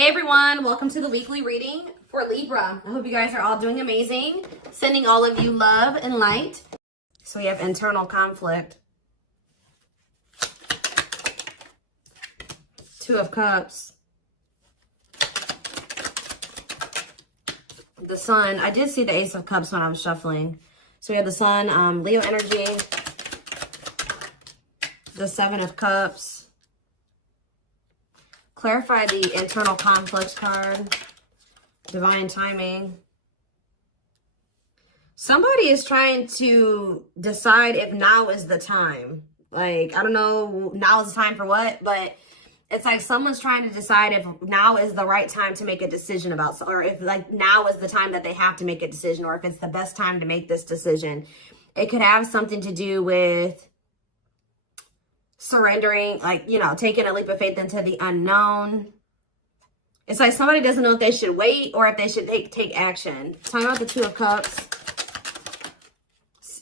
Hey everyone, welcome to the weekly reading for Libra. I hope you guys are all doing amazing. Sending all of you love and light. So we have internal conflict. Two of Cups. The Sun. I did see the Ace of Cups when I was shuffling. So we have the Sun, Leo energy. The Seven of Cups. Clarify the internal conflict card. Divine timing. Somebody is trying to decide if now is the time. Like, I don't know, now is the time for what, but it's like someone's trying to decide if now is the right time to make a decision about, or if like now is the time that they have to make a decision, or if it's the best time to make this decision. It could have something to do with surrendering, like, you know, taking a leap of faith into the unknown. It's like somebody doesn't know if they should wait or if they should take action. Talking about the Two of Cups.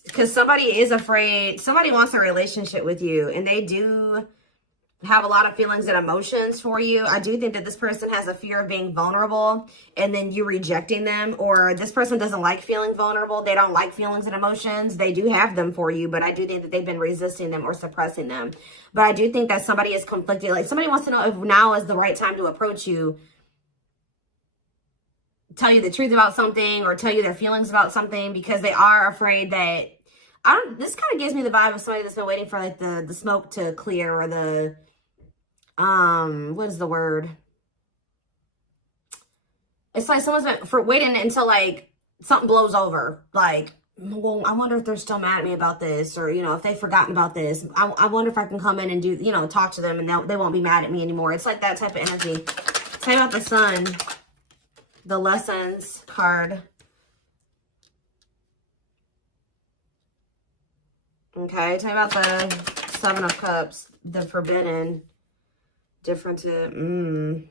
Because somebody is afraid, somebody wants a relationship with you, and they do have a lot of feelings and emotions for you. I do think that this person has a fear of being vulnerable and then you rejecting them, or this person doesn't like feeling vulnerable. They don't like feelings and emotions. They do have them for you, but I do think that they've been resisting them or suppressing them. But I do think that somebody is conflicted. Like somebody wants to know if now is the right time to approach you, tell you the truth about something, or tell you their feelings about something, because they are afraid that, this kind of gives me the vibe of somebody that's been waiting for like the smoke to clear, or the, what is the word? It's like someone's been waiting until like something blows over. Like, well, I wonder if they're still mad at me about this, or, you know, if they've forgotten about this. I wonder if I can come in and do, you know, talk to them and they won't be mad at me anymore. It's like that type of energy. Tell me about the Sun, the Lessons card. Okay, tell me about the Seven of Cups, the Forbidden, different to,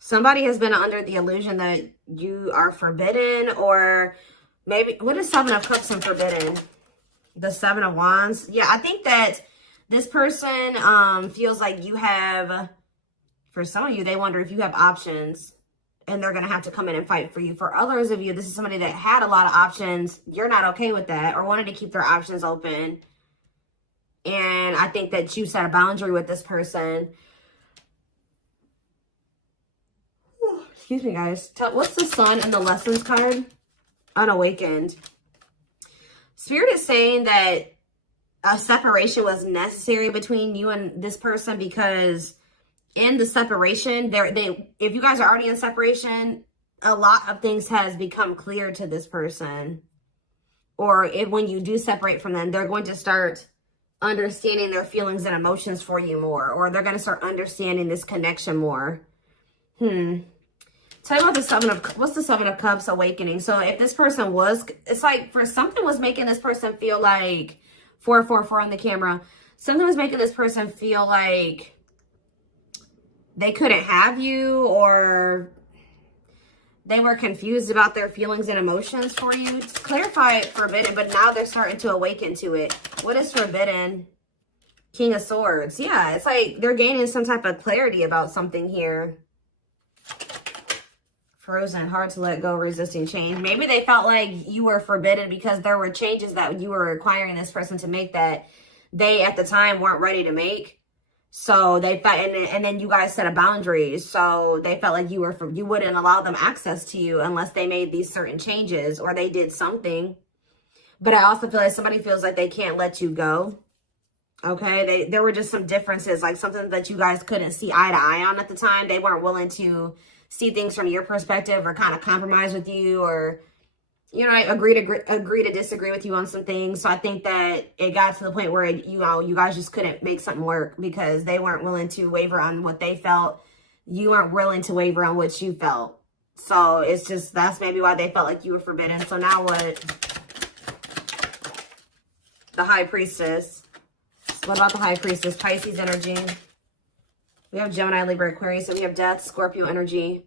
Somebody has been under the illusion that you are forbidden, or maybe, what is Seven of Cups and Forbidden? The Seven of Wands. Yeah, I think that this person feels like you have, for some of you, they wonder if you have options, and they're going to have to come in and fight for you. For others of you, this is somebody that had a lot of options. You're not okay with that, or wanted to keep their options open. And I think that you set a boundary with this person. Excuse me, guys. What's the Sun and the Lessons card? Unawakened. Spirit is saying that a separation was necessary between you and this person, because in the separation, if you guys are already in separation, a lot of things has become clear to this person. Or when you do separate from them, they're going to start understanding their feelings and emotions for you more, or they're going to start understanding this connection more. Tell me about the Seven of, what's the Seven of Cups awakening? So if this person was, it's like for something was making this person feel like, 444 on the camera, something was making this person feel like they couldn't have you, or they were confused about their feelings and emotions for you. Just clarify Forbidden, but now they're starting to awaken to it. What is Forbidden? King of Swords. Yeah, it's like they're gaining some type of clarity about something here. Frozen, hard to let go, resisting change. Maybe they felt like you were forbidden because there were changes that you were requiring this person to make that they at the time weren't ready to make. So they felt, and then you guys set a boundary. So they felt like you wouldn't allow them access to you unless they made these certain changes or they did something. But I also feel like somebody feels like they can't let you go. Okay, there were just some differences, like something that you guys couldn't see eye to eye on at the time. They weren't willing to see things from your perspective, or kind of compromise with you, or, you know, agree to disagree with you on some things. So I think that it got to the point where, you know, you guys just couldn't make something work because they weren't willing to waver on what they felt. You weren't willing to waver on what you felt. So it's just, that's maybe why they felt like you were forbidden. So now what? The High Priestess. What about the High Priestess? Pisces energy. We have Gemini, Libra, Aquarius. So we have Death, Scorpio energy.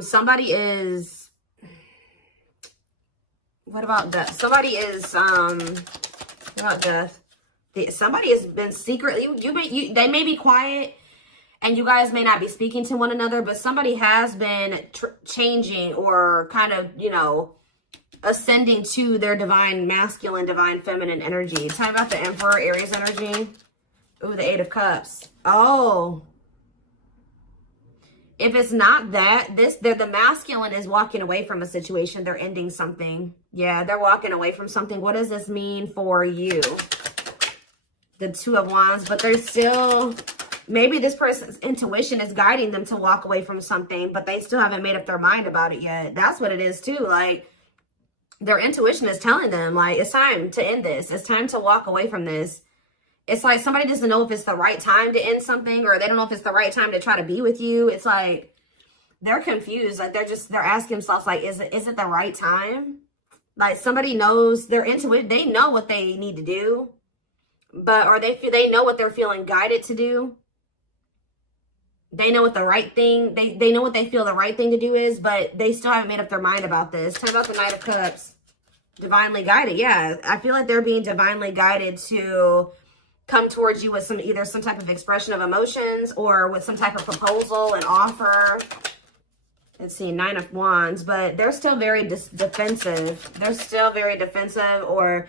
Somebody is, what about that? Somebody is What about death? Somebody has been secretly, they may be quiet and you guys may not be speaking to one another, but somebody has been changing or kind of, you know, ascending to their divine masculine, divine feminine energy. Talking about the Emperor, Aries energy. Ooh, the Eight of Cups. Oh. If it's not that, the masculine is walking away from a situation. They're ending something. Yeah, they're walking away from something. What does this mean for you? The Two of Wands, but they're still, maybe this person's intuition is guiding them to walk away from something, but they still haven't made up their mind about it yet. That's what it is too. Like, their intuition is telling them, like, it's time to end this. It's time to walk away from this. It's like somebody doesn't know if it's the right time to end something, or they don't know if it's the right time to try to be with you. It's like they're confused. Like they're asking themselves, like, is it the right time? Like somebody knows, they're into it. They know what they need to do, but they know what they're feeling guided to do. They know what the right thing, they know what they feel the right thing to do is, but they still haven't made up their mind about this. Tell me about the Knight of Cups. Divinely guided. Yeah, I feel like they're being divinely guided to come towards you with either some type of expression of emotions or with some type of proposal and offer. Let's see, Nine of Wands, but they're still very defensive. They're still very defensive, or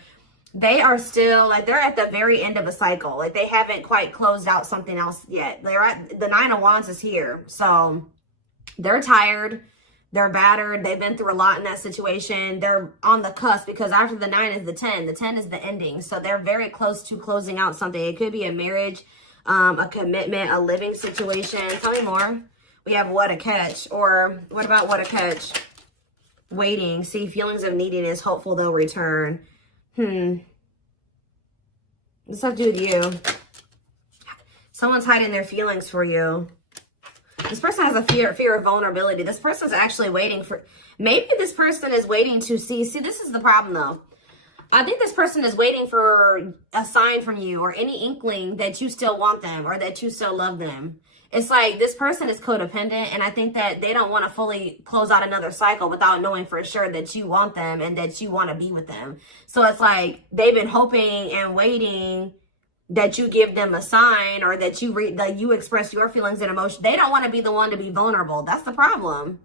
they are still like they're at the very end of a cycle. Like they haven't quite closed out something else yet. They're at the Nine of Wands is here. So they're tired. They're battered. They've been through a lot in that situation. They're on the cusp because after the 9 is the 10. The 10 is the ending. So they're very close to closing out something. It could be a marriage, a commitment, a living situation. Tell me more. We have What a Catch. Or what about What a Catch? Waiting. See, feelings of neediness. Hopeful they'll return. What's that to do with you? Someone's hiding their feelings for you. This person has a fear of vulnerability. This person's actually waiting for, maybe this person is waiting to see this is the problem though. I think this person is waiting for a sign from you or any inkling that you still want them or that you still love them. It's like this person is codependent, and I think that they don't want to fully close out another cycle without knowing for sure that you want them and that you want to be with them. So it's like they've been hoping and waiting that you give them a sign or that you express your feelings and emotions. They don't want to be the one to be vulnerable. That's the problem.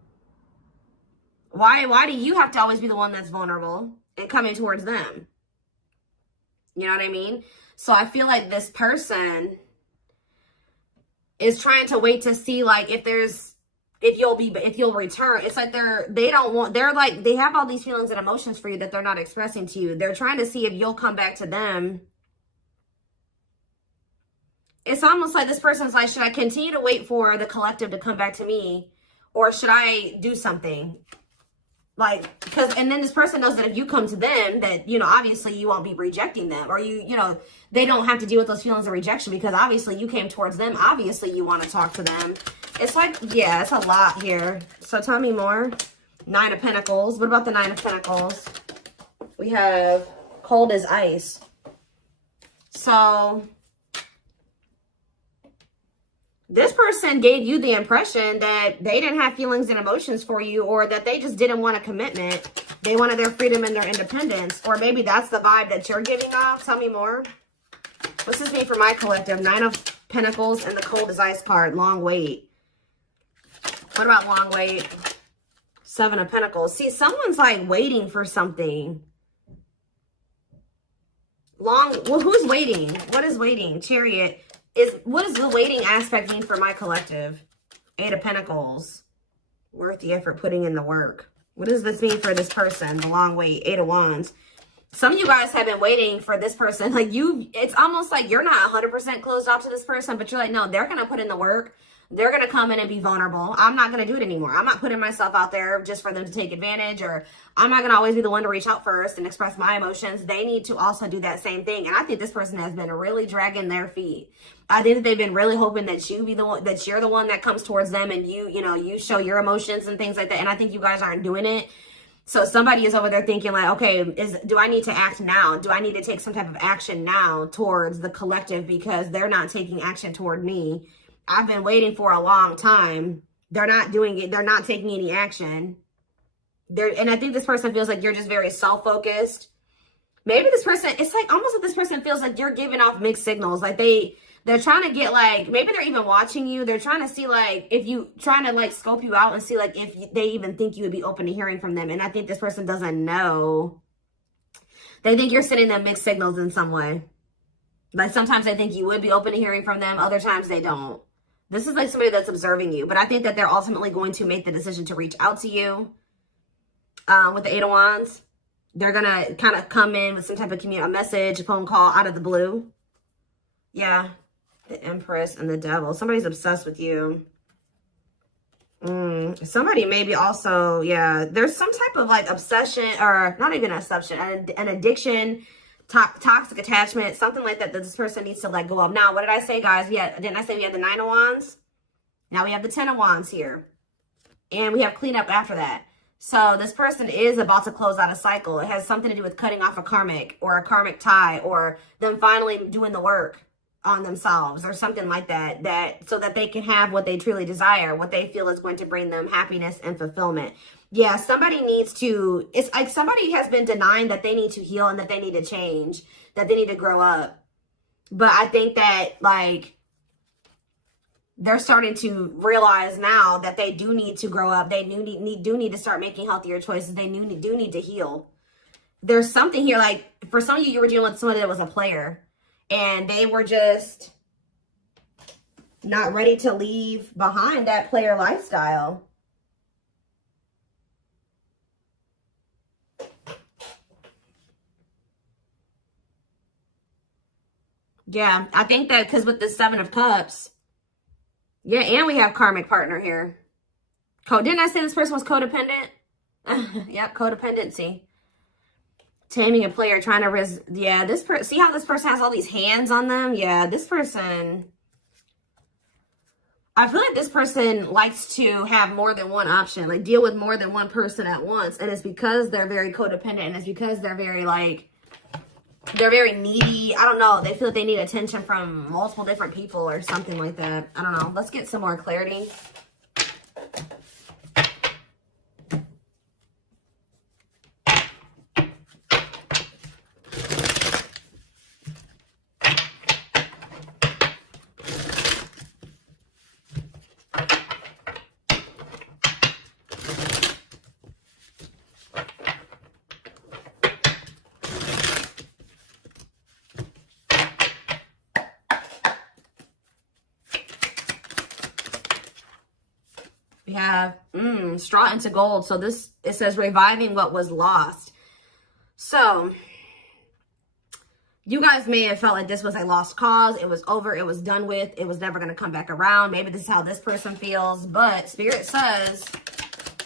Why do you have to always be the one that's vulnerable and coming towards them? You know what I mean? So I feel like this person is trying to wait to see like if you'll return. It's like they have all these feelings and emotions for you that they're not expressing to you. They're trying to see if you'll come back to them. It's almost like this person's like, should I continue to wait for the collective to come back to me, or should I do something? Like, and then this person knows that if you come to them, that, you know, obviously you won't be rejecting them, or you know, they don't have to deal with those feelings of rejection because obviously you came towards them. Obviously you want to talk to them. It's like, yeah, it's a lot here. So tell me more. Nine of Pentacles. What about the Nine of Pentacles? We have cold as ice. So this person gave you the impression that they didn't have feelings and emotions for you, or that they just didn't want a commitment. They wanted their freedom and their independence. Or maybe that's the vibe that you're giving off. Tell me more. What's this mean for my collective? Nine of Pentacles and the cold as ice card. Long wait. What about long wait? Seven of Pentacles. See, someone's like waiting for something. Well, who's waiting? What is waiting? Chariot. What does the waiting aspect mean for my collective? Eight of Pentacles. Worth the effort, putting in the work. What does this mean for this person? The long wait. Eight of Wands. Some of you guys have been waiting for this person. Like it's almost like you're not 100% closed off to this person, but you're like, no, they're going to put in the work. They're going to come in and be vulnerable. I'm not going to do it anymore. I'm not putting myself out there just for them to take advantage, or I'm not going to always be the one to reach out first and express my emotions. They need to also do that same thing. And I think this person has been really dragging their feet. I think that they've been really hoping that you're the one that comes towards them and you show your emotions and things like that. And I think you guys aren't doing it. So somebody is over there thinking like, okay, do I need to act now? Do I need to take some type of action now towards the collective because they're not taking action toward me? I've been waiting for a long time. They're not doing it. They're not taking any action. And I think this person feels like you're just very self-focused. Maybe this person, it's like almost like this person feels like you're giving off mixed signals. Like they're trying to get like, maybe they're even watching you. They're trying to see like, if you, trying to like scope you out and see like if they even think you would be open to hearing from them. And I think this person doesn't know. They think you're sending them mixed signals in some way. Like sometimes they think you would be open to hearing from them. Other times they don't. This is like somebody that's observing you. But I think that they're ultimately going to make the decision to reach out to you. With the Eight of Wands. They're going to kind of come in with some type of a message, a phone call out of the blue. Yeah. The Empress and the Devil. Somebody's obsessed with you. Somebody maybe also, yeah. There's some type of like obsession, or not even an obsession, an addiction, toxic attachment, something like that this person needs to let go of. Now, what did I say, guys? Didn't I say we had the Nine of Wands? Now we have the Ten of Wands here. And we have cleanup after that. So this person is about to close out a cycle. It has something to do with cutting off a karmic or a karmic tie, or them finally doing the work on themselves or something like that, so that they can have what they truly desire, what they feel is going to bring them happiness and fulfillment. Yeah, somebody needs to, it's like somebody has been denying that they need to heal and that they need to change, that they need to grow up. But I think that like, they're starting to realize now that they do need to grow up. They do need to start making healthier choices. They do need to heal. There's something here, like for some of you, you were dealing with somebody that was a player and they were just not ready to leave behind that player lifestyle. Yeah, I think that because with the Seven of Cups, yeah, and we have karmic partner here. Didn't I say this person was codependent? Yep, codependency. Taming a player, trying to yeah, this person, see how this person has all these hands on them? Yeah, this person, I feel like this person likes to have more than one option, like deal with more than one person at once. And it's because they're very codependent, and it's because they're very like, they're very needy. I don't know. They feel like they need attention from multiple different people or something like that. I don't know. Let's get some more clarity. We have straw into gold. So this, it says reviving what was lost. So you guys may have felt like this was a lost cause. It was over. It was done with. It was never going to come back around. Maybe this is how this person feels. But Spirit says,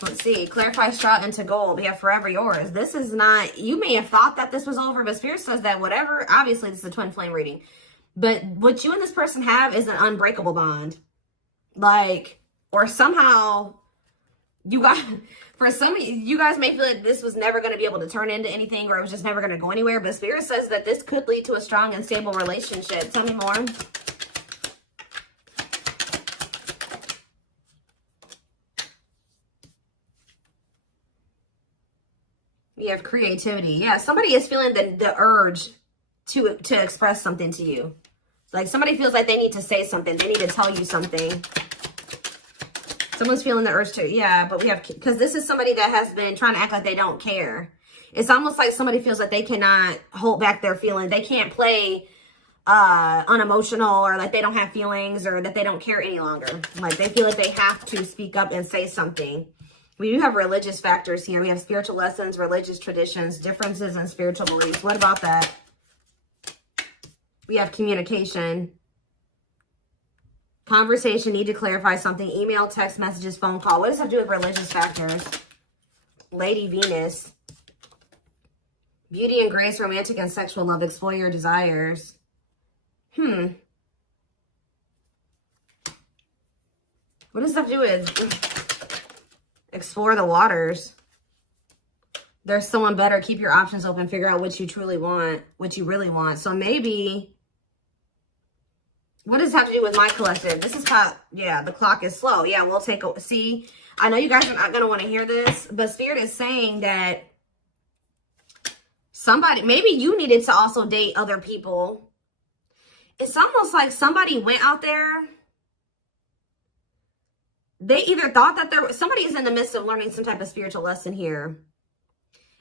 let's see, clarify straw into gold. We have forever yours. This is not, you may have thought that this was over, but Spirit says that whatever, obviously this is a twin flame reading. But what you and this person have is an unbreakable bond. Like, or somehow you guys, for some of you guys may feel like this was never going to be able to turn into anything, or it was just never going to go anywhere. But Spirit says that this could lead to a strong and stable relationship. Tell me more. We have creativity. Yeah, somebody is feeling the urge to express something to you. Like somebody feels like they need to say something. They need to tell you something. Someone's feeling the urge to, yeah, but we have, because this is somebody that has been trying to act like they don't care. It's almost like somebody feels like they cannot hold back their feelings. They can't play unemotional, or like they don't have feelings, or that they don't care any longer. Like they feel like they have to speak up and say something. We do have religious factors here. We have spiritual lessons, religious traditions, differences in spiritual beliefs. What about that? We have communication. Conversation, need to clarify something. Email, text messages, phone call. What does that do with religious factors? Lady Venus. Beauty and grace, romantic and sexual love. Explore your desires. What does that do with explore the waters? There's someone better. Keep your options open. Figure out what you truly want, what you really want. So maybe, what does this have to do with my collective? This is how, yeah, the clock is slow. Yeah, we'll take a, see, I know you guys are not going to want to hear this, but Spirit is saying that Somebody, maybe you needed to also date other people. It's almost like somebody went out there. They either thought that somebody's in the midst of learning some type of spiritual lesson here.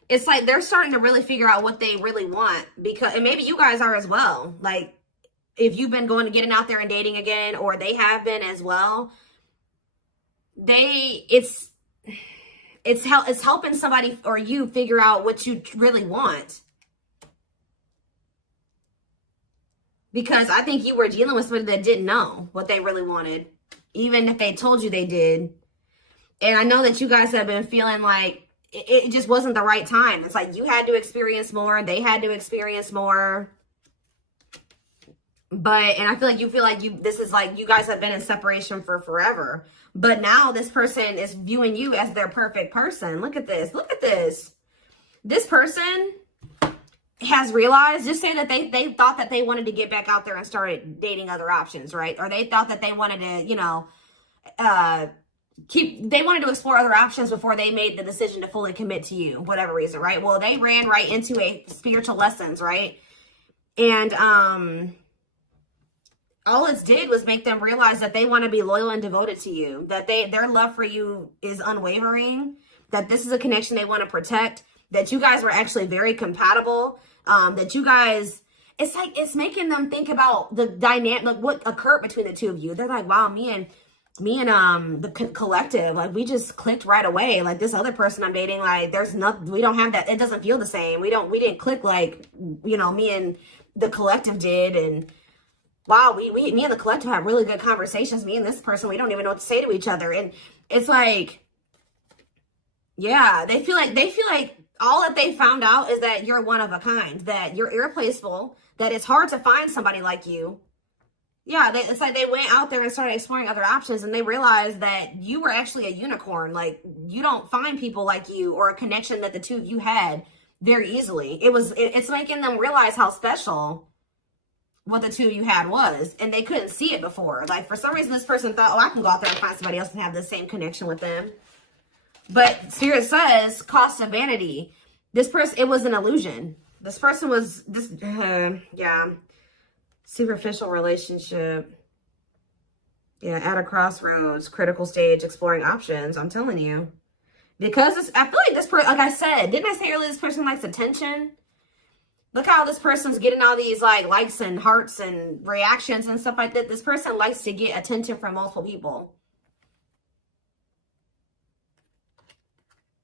It's like they're starting to really figure out what they really want, because, and maybe you guys are as well. Like, if you've been getting out there and dating again, or they have been as well, it's helping somebody or you figure out what you really want. Because I think you were dealing with somebody that didn't know what they really wanted, even if they told you they did. And I know that you guys have been feeling like it just wasn't the right time. It's like you had to experience more, they had to experience more. But, and I feel like this is like you guys have been in separation for forever. But now this person is viewing you as their perfect person. Look at this. Look at this. This person has realized, just say that they thought that they wanted to get back out there and started dating other options, right? Or they thought that they wanted to, you know, they wanted to explore other options before they made the decision to fully commit to you, whatever reason, right? Well, they ran right into a spiritual lessons, right? And all it did was make them realize that they want to be loyal and devoted to you, that their love for you is unwavering, that this is a connection they want to protect, that you guys were actually very compatible, that you guys, it's like, it's making them think about the dynamic, like what occurred between the two of you. They're like, wow, me and the collective, like, we just clicked right away. Like, this other person I'm dating, like, we don't have that. It doesn't feel the same. We didn't click like, you know, me and the collective did. And wow, me and the collective have really good conversations. Me and this person, we don't even know what to say to each other. And it's like, yeah, they feel like all that they found out is that you're one of a kind, that you're irreplaceable, that it's hard to find somebody like you. Yeah, it's like they went out there and started exploring other options, and they realized that you were actually a unicorn. Like, you don't find people like you or a connection that the two of you had very easily. It's making them realize how special what the two of you had was, and they couldn't see it before. Like, for some reason, this person thought, oh, I can go out there and find somebody else and have the same connection with them. But Spirit says, cost of vanity. This person, it was an illusion. This person was, yeah, superficial relationship. Yeah, at a crossroads, critical stage, exploring options. I'm telling you. Because I feel like this person, like I said, didn't I say earlier, this person likes attention? Look how this person's getting all these like likes and hearts and reactions and stuff like that. This person likes to get attention from multiple people.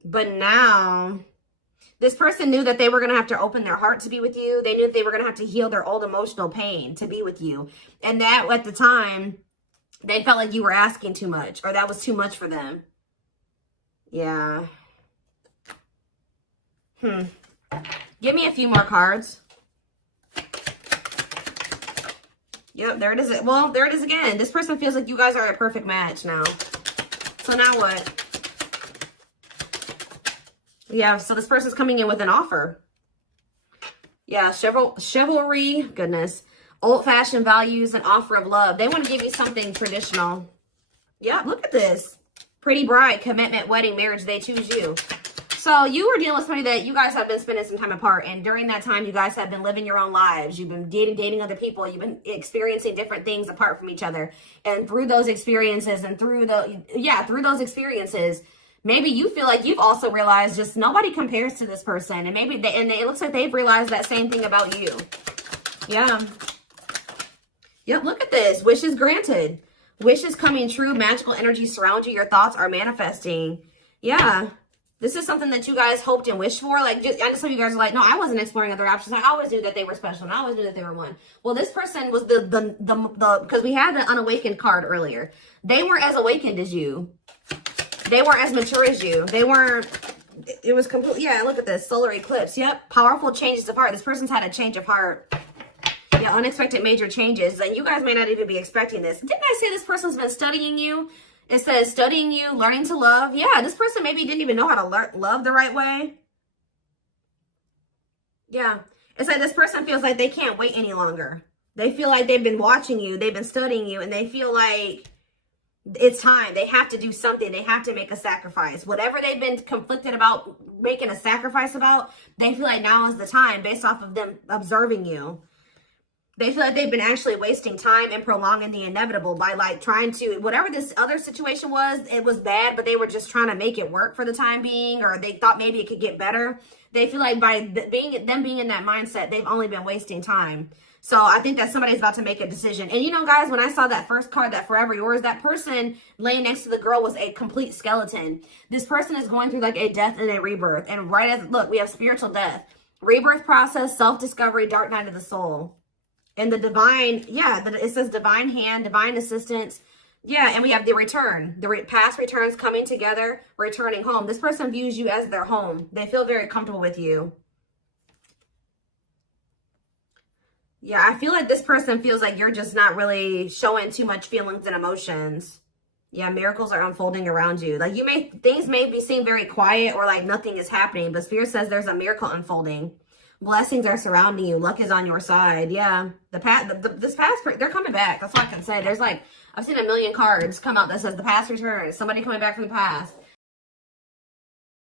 But now, this person knew that they were going to have to open their heart to be with you. They knew that they were going to have to heal their old emotional pain to be with you. And that, at the time, they felt like you were asking too much, or that was too much for them. Yeah. Give me a few more cards. Yep, there it is. Well, there it is again. This person feels like you guys are a perfect match now. So now what? Yeah, so this person's coming in with an offer. Yeah, chivalry, goodness. Old-fashioned values, an offer of love. They want to give you something traditional. Yeah, look at this. Pretty bride, commitment, wedding, marriage, they choose you. So you were dealing with somebody that you guys have been spending some time apart. And during that time, you guys have been living your own lives. You've been dating other people. You've been experiencing different things apart from each other. And through those experiences and through those experiences, maybe you feel like you've also realized just nobody compares to this person. And maybe it looks like they've realized that same thing about you. Yeah. Yep, look at this. Wishes granted. Wishes coming true. Magical energy surround you. Your thoughts are manifesting. Yeah. This is something that you guys hoped and wished for. Like, I know some of you guys are like, no, I wasn't exploring other options. I always knew that they were special, and I always knew that they were one. Well, this person was because we had the unawakened card earlier. They weren't as awakened as you. They weren't as mature as you. They weren't, it was completely, yeah, look at this, solar eclipse. Yep, powerful changes of heart. This person's had a change of heart. Yeah, unexpected major changes. And you guys may not even be expecting this. Didn't I say this person's been studying you? It says studying you, learning to love. Yeah, this person maybe didn't even know how to love the right way. Yeah, it's like this person feels like they can't wait any longer. They feel like they've been watching you, they've been studying you, and they feel like It's time. They have to do something. They have to make a sacrifice. Whatever they've been conflicted about making a sacrifice about, they feel like now is the time based off of them observing you. They feel like they've been actually wasting time and prolonging the inevitable by like trying to, whatever this other situation was, it was bad, but they were just trying to make it work for the time being, or they thought maybe it could get better. They feel like by being in that mindset, they've only been wasting time. So I think that somebody's about to make a decision. And you know, guys, when I saw that first card, that Forever Yours, that person laying next to the girl was a complete skeleton. This person is going through like a death and a rebirth. And right as, look, we have spiritual death, rebirth process, self-discovery, dark night of the soul. And the divine, yeah, it says divine hand, divine assistance. Yeah, and we have the return. The past returns coming together, returning home. This person views you as their home. They feel very comfortable with you. Yeah, I feel like this person feels like you're just not really showing too much feelings and emotions. Yeah, miracles are unfolding around you. Like things may seem very quiet or like nothing is happening, but Spirit says there's a miracle unfolding. Blessings are surrounding you. Luck is on your side. Yeah, this past, they're coming back. That's all I can say. There's like, I've seen a million cards come out that says the past returns. Somebody coming back from the past.